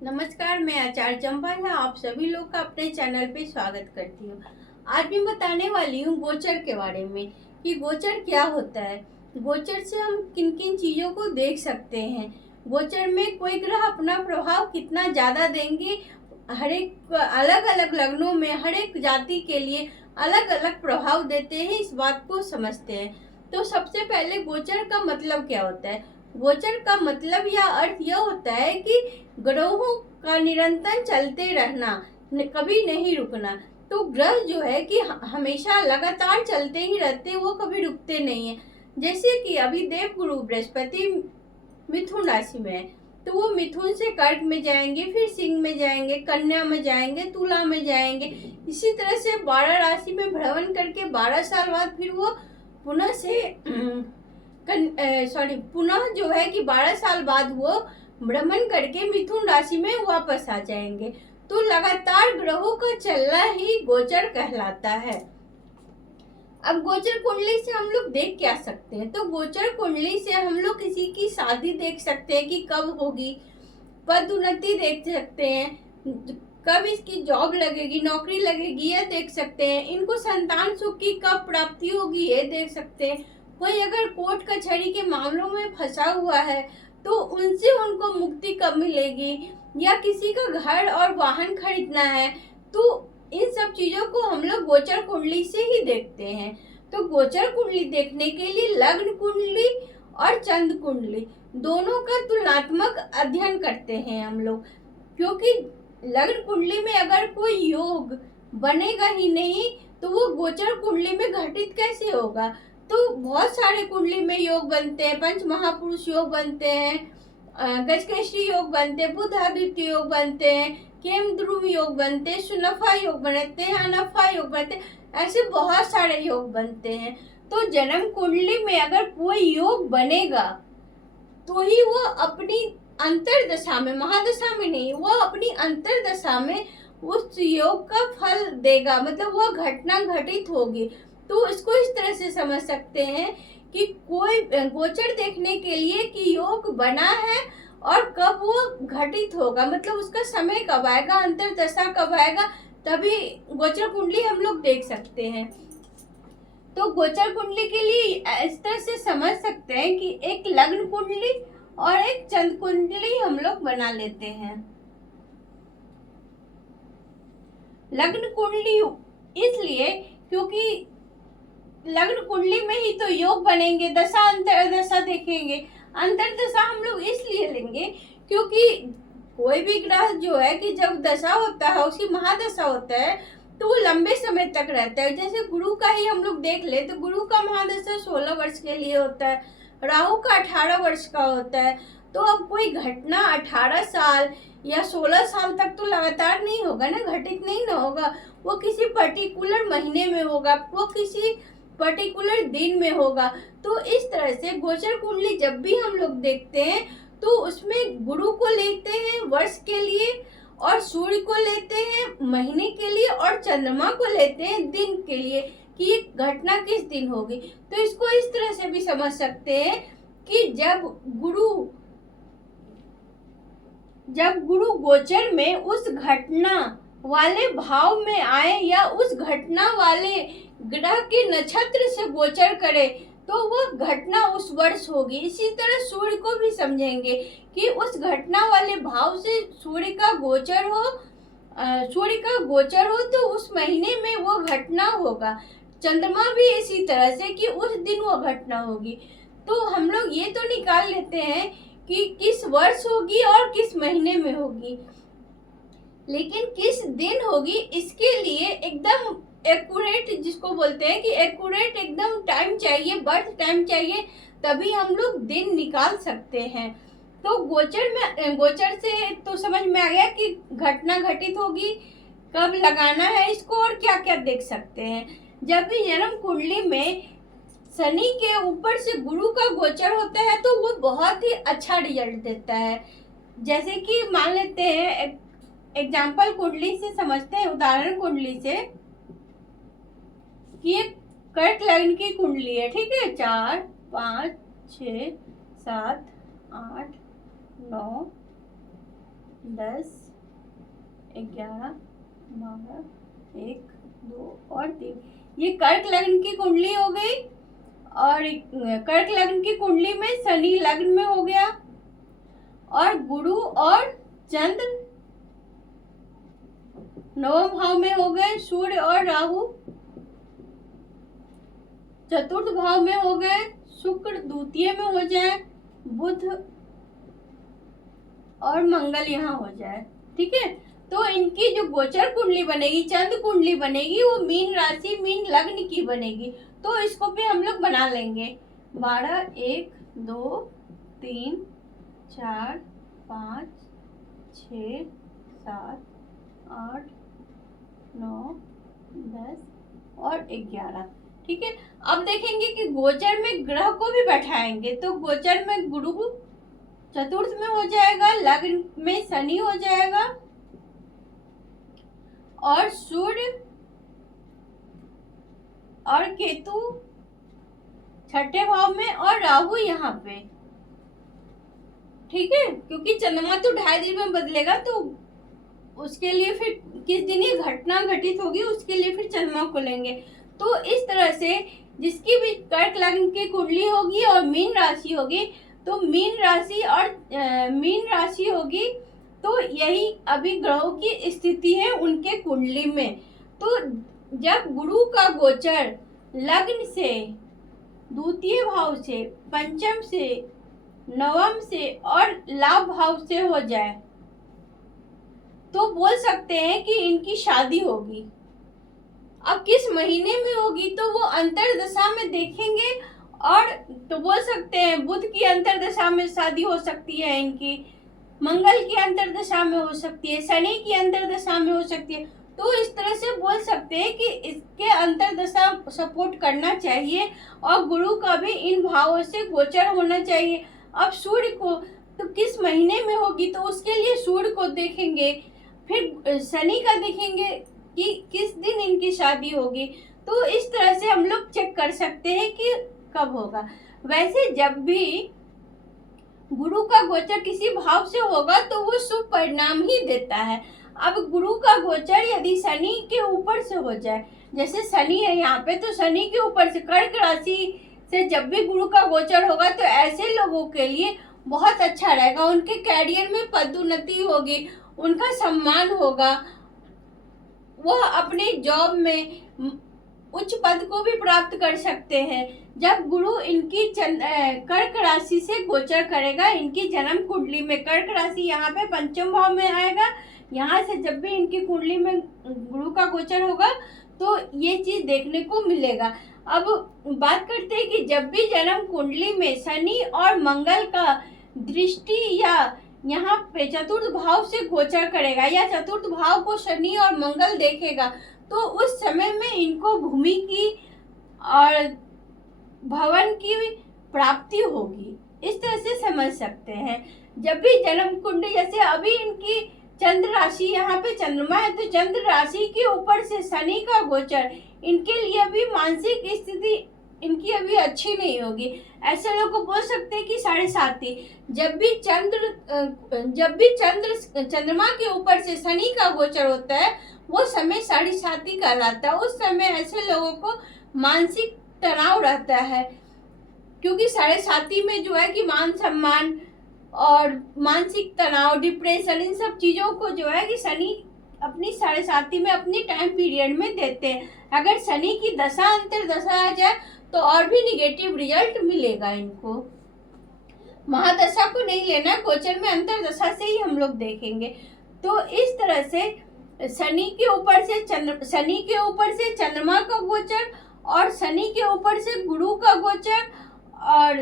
नमस्कार, मैं आचार्य चंपा है। आप सभी लोग का अपने चैनल पे स्वागत करती हूँ। आज मैं बताने वाली हूँ गोचर के बारे में कि गोचर क्या होता है। गोचर से हम किन किन चीज़ों को देख सकते हैं। गोचर में कोई ग्रह अपना प्रभाव कितना ज़्यादा देंगे, हर एक अलग अलग लग्नों में हर एक जाति के लिए अलग अलग प्रभाव देते हैं, इस बात को समझते हैं। तो सबसे पहले गोचर का मतलब क्या होता है। गोचर का मतलब या अर्थ यह होता है कि ग्रहों का निरंतर चलते रहना, कभी नहीं रुकना। तो ग्रह जो है कि हमेशा लगातार चलते ही रहते, वो कभी रुकते नहीं है। जैसे कि अभी देवगुरु बृहस्पति मिथुन राशि में है, तो वो मिथुन से कर्क में जाएंगे, फिर सिंह में जाएंगे, कन्या में जाएंगे, तुला में जाएंगे। इसी तरह से 12 राशि में भ्रमण करके 12 साल बाद फिर वो पुनः से पुनः जो है कि 12 साल बाद वो भ्रमण करके मिथुन राशि में वापस आ जाएंगे। तो लगातार ग्रहों का चलना ही गोचर कहलाता है। अब गोचर कुंडली से हम लोग देख क्या सकते हैं। तो गोचर कुंडली से हम लोग किसी की शादी देख सकते हैं कि कब होगी, पद उन्नति देख सकते हैं, कब इसकी जॉब लगेगी, नौकरी लगेगी, यह देख सकते हैं। इनको संतान सुख की कब प्राप्ति होगी, ये देख सकते हैं। कोई अगर कोर्ट कचहरी के मामलों में फंसा हुआ है तो उनसे उनको मुक्ति कब मिलेगी, या किसी का घर और वाहन खरीदना है, तो इन सब चीजों को हम लोग गोचर कुंडली से ही देखते हैं। तो गोचर कुंडली देखने के लिए लग्न कुंडली और चंद्र कुंडली दोनों का तुलनात्मक अध्ययन करते हैं हम लोग, क्योंकि लग्न कुंडली में अगर कोई योग बनेगा ही नहीं तो वो गोचर कुंडली में घटित कैसे होगा। तो बहुत सारे कुंडली में योग बनते हैं, पंच महापुरुष योग बनते हैं, गजकेसरी योग बनते हैं, बुध आदित्य योग बनते हैं, केम ध्रुव योग बनते हैं, सुनफा योग बनते हैं, अनफा योग बनते हैं, ऐसे बहुत सारे योग बनते हैं। तो जन्म कुंडली में अगर कोई योग बनेगा तो ही वो अपनी अंतरदशा में, महादशा में नहीं, वो अपनी अंतरदशा में उस योग का फल देगा, मतलब वह घटना घटित होगी। तो इसको इस तरह से समझ सकते हैं कि कोई गोचर देखने के लिए कि योग बना है और कब वो घटित होगा, मतलब उसका समय कब आएगा, अंतरदशा कब आएगा, तभी गोचर कुंडली हम लोग देख सकते हैं। तो गोचर कुंडली के लिए इस तरह से समझ सकते हैं कि एक लग्न कुंडली और एक चंद्र कुंडली हम लोग बना लेते हैं। लग्न कुंडली इसलिए क्योंकि लग्न कुंडली में ही तो योग बनेंगे, दशा अंतरदशा देखेंगे। अंतरदशा हम लोग इसलिए लेंगे क्योंकि कोई भी ग्रह जो है कि जब दशा होता है, उसकी महादशा होता है, तो वो लंबे समय तक रहता है। जैसे गुरु का ही हम लोग देख ले तो गुरु का महादशा 16 वर्ष के लिए होता है, राहु का 18 वर्ष का होता है। तो अब कोई घटना 18 साल या 16 साल तक तो लगातार नहीं होगा ना, घटित नहीं ना होगा। वो किसी पर्टिकुलर महीने में होगा, वो किसी पर्टिकुलर दिन में होगा। तो इस तरह से गोचर कुंडली जब भी हम लोग देखते हैं तो उसमें गुरु को लेते हैं वर्ष के लिए, और सूर्य को लेते हैं महीने के लिए, और चंद्रमा को लेते हैं दिन के लिए कि ये घटना किस दिन होगी। तो इसको इस तरह से भी समझ सकते हैं कि जब गुरु गोचर में उस घटना वाले भाव में आए या उस घटना वाले ग्रह के नक्षत्र से गोचर करे तो वह घटना उस वर्ष होगी। इसी तरह सूर्य को भी समझेंगे कि उस घटना वाले भाव से सूर्य का गोचर हो तो उस महीने में वो घटना होगा। चंद्रमा भी इसी तरह से कि उस दिन वो घटना होगी। तो हम लोग ये तो निकाल लेते हैं कि किस वर्ष होगी और किस महीने में होगी, लेकिन किस दिन होगी इसके लिए एकदम एक्यूरेट, जिसको बोलते हैं कि एक्यूरेट एकदम टाइम चाहिए, बर्थ टाइम चाहिए, तभी हम लोग दिन निकाल सकते हैं। तो गोचर से तो समझ में आ गया कि घटना घटित होगी, कब लगाना है इसको, और क्या क्या देख सकते हैं। जब भी जन्म कुंडली में शनि के ऊपर से गुरु का गोचर होता है तो वो बहुत ही अच्छा रिजल्ट देता है। जैसे कि मान लेते हैं, एग्जाम्पल कुंडली से समझते हैं, उदाहरण कुंडली से कि ये कर्क लग्न की कुंडली है, ठीक है। 4 5 6 7 8 9 10, 11, 12, 1, 2 और 3। ये कर्क लग्न की कुंडली हो गई। और कर्क लग्न की कुंडली में शनि लग्न में हो गया और गुरु और चंद्र नवम भाव में हो गए। सूर्य और राहु चतुर्थ भाव में हो गए। शुक्र द्वितीय में हो जाए। बुध और मंगल यहाँ हो जाए। ठीक है, तो इनकी जो गोचर कुंडली बनेगी, चंद्र कुंडली बनेगी, वो मीन राशि मीन लग्न की बनेगी। तो इसको भी हम लोग बना लेंगे। 12, 1, 2, 3, 4, 5, 6, 7, 8, 9, 10 और 11। ठीक है, अब देखेंगे कि गोचर में ग्रह को भी बैठाएंगे। तो गोचर में गुरु चतुर्थ में हो जाएगा, लग्न में शनि हो जाएगा और सूर्य और केतु छठे भाव में और राहु यहाँ पे। ठीक है, क्योंकि चंद्रमा तो 2.5 दिन में बदलेगा, तो उसके लिए फिर किस दिन ये घटना घटित होगी उसके लिए फिर चंद्रमा को लेंगे। तो इस तरह से जिसकी भी कर्क लग्न की कुंडली होगी और मीन राशि होगी, तो मीन राशि होगी, तो यही अभी ग्रहों की स्थिति है उनके कुंडली में। तो जब गुरु का गोचर लग्न से, द्वितीय भाव से, पंचम से, नवम से और लाभ भाव से हो जाए, तो बोल सकते हैं कि इनकी शादी होगी। अब किस महीने में होगी तो वो अंतरदशा में देखेंगे। और तो बोल सकते हैं बुध की अंतरदशा में शादी हो सकती है इनकी, मंगल की अंतरदशा में हो सकती है, शनि की अंतरदशा में हो सकती है। तो इस तरह से बोल सकते हैं कि इसके अंतरदशा सपोर्ट करना चाहिए और गुरु का भी इन भावों से गोचर होना चाहिए। अब सूर्य को तो किस महीने में होगी, तो उसके लिए सूर्य को देखेंगे, फिर शनि का देखेंगे कि किस दिन इनकी शादी होगी। तो इस तरह से हम लोग चेक कर सकते हैं कि कब होगा। वैसे जब भी गुरु का गोचर किसी भाव से होगा तो वो शुभ परिणाम ही देता है। अब गुरु का गोचर यदि शनि के ऊपर से हो जाए, जैसे शनि है यहाँ पे, तो शनि के ऊपर से कर्क राशि से जब भी गुरु का गोचर होगा तो ऐसे लोगों के लिए बहुत अच्छा रहेगा। उनके कैरियर में पदोन्नति होगी, उनका सम्मान होगा, वह अपने जॉब में उच्च पद को भी प्राप्त कर सकते हैं। जब गुरु इनकी कर्क राशि से गोचर करेगा, इनकी जन्म कुंडली में कर्क राशि यहाँ पे पंचम भाव में आएगा, यहाँ से जब भी इनकी कुंडली में गुरु का गोचर होगा तो ये चीज देखने को मिलेगा। अब बात करते हैं कि जब भी जन्म कुंडली में शनि और मंगल का दृष्टि या यहाँ पे चतुर्थ भाव से गोचर करेगा या चतुर्थ भाव को शनि और मंगल देखेगा, तो उस समय में इनको भूमि की और भवन की प्राप्ति होगी। इस तरह से समझ सकते हैं। जब भी जन्म कुंडली, जैसे अभी इनकी चंद्र राशि, यहाँ पे चंद्रमा है, तो चंद्र राशि के ऊपर से शनि का गोचर, इनके लिए भी मानसिक स्थिति इनकी अभी अच्छी नहीं होगी। ऐसे लोग को बोल सकते हैं कि 7.5। जब भी चंद्रमा के ऊपर से शनि का गोचर होता है, वो समय 7.5 कहलाता है। उस समय ऐसे लोगों को मानसिक तनाव रहता है, क्योंकि 7.5 में जो है कि मान सम्मान और मानसिक तनाव, डिप्रेशन, इन सब चीज़ों को जो है कि शनि अपनी 7.5 में अपनी टाइम पीरियड में देते हैं। अगर शनि की दशा अंतरदशा आ जाए तो और भी निगेटिव रिजल्ट मिलेगा इनको। महादशा को नहीं लेना, गोचर में अंतरदशा से ही हम लोग देखेंगे। तो इस तरह से शनि के ऊपर से चंद्रमा का गोचर और शनि के ऊपर से गुरु का गोचर और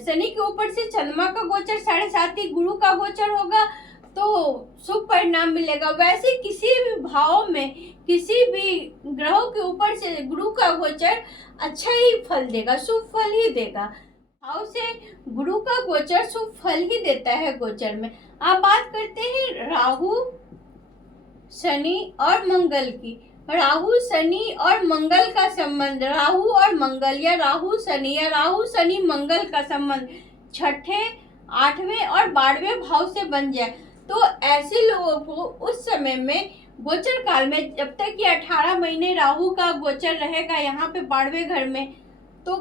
शनि के ऊपर से चंद्रमा का गोचर 7.5, गुरु का गोचर होगा तो शुभ परिणाम मिलेगा। वैसे किसी भी भाव में किसी भी ग्रहों के ऊपर से गुरु का गोचर अच्छा ही फल देगा, शुभ फल ही देगा। भाव से गुरु का गोचर शुभ फल ही देता है गोचर में। आप बात करते हैं राहु, शनि और मंगल की। राहु, शनि और मंगल का संबंध, राहु और मंगल या राहु शनि मंगल का संबंध 6ठे, 8वें और 12वें भाव से बन जाए, तो ऐसे लोगों को उस समय में गोचर काल में, जब तक कि 18 महीने राहु का गोचर रहेगा यहाँ पे 12वें घर में, तो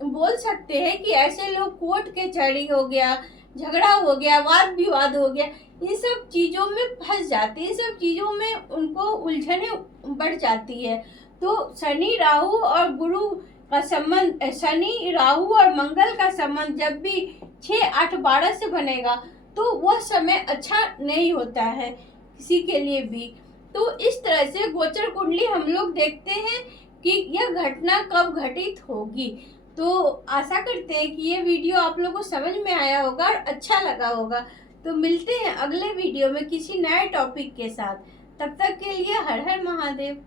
बोल सकते हैं कि ऐसे लोग कोर्ट कचहरी हो गया, झगड़ा हो गया, वाद विवाद हो गया, इन सब चीज़ों में फंस जाते हैं, इन सब चीज़ों में उनको उलझने बढ़ जाती है। तो शनि राहु और गुरु का संबंध, शनि राहु और मंगल का संबंध जब भी 6, 8, 12 से बनेगा तो वह समय अच्छा नहीं होता है किसी के लिए भी। तो इस तरह से गोचर कुंडली हम लोग देखते हैं कि यह घटना कब घटित होगी। तो आशा करते हैं कि ये वीडियो आप लोगों को समझ में आया होगा और अच्छा लगा होगा। तो मिलते हैं अगले वीडियो में किसी नए टॉपिक के साथ। तब तक के लिए हर हर महादेव।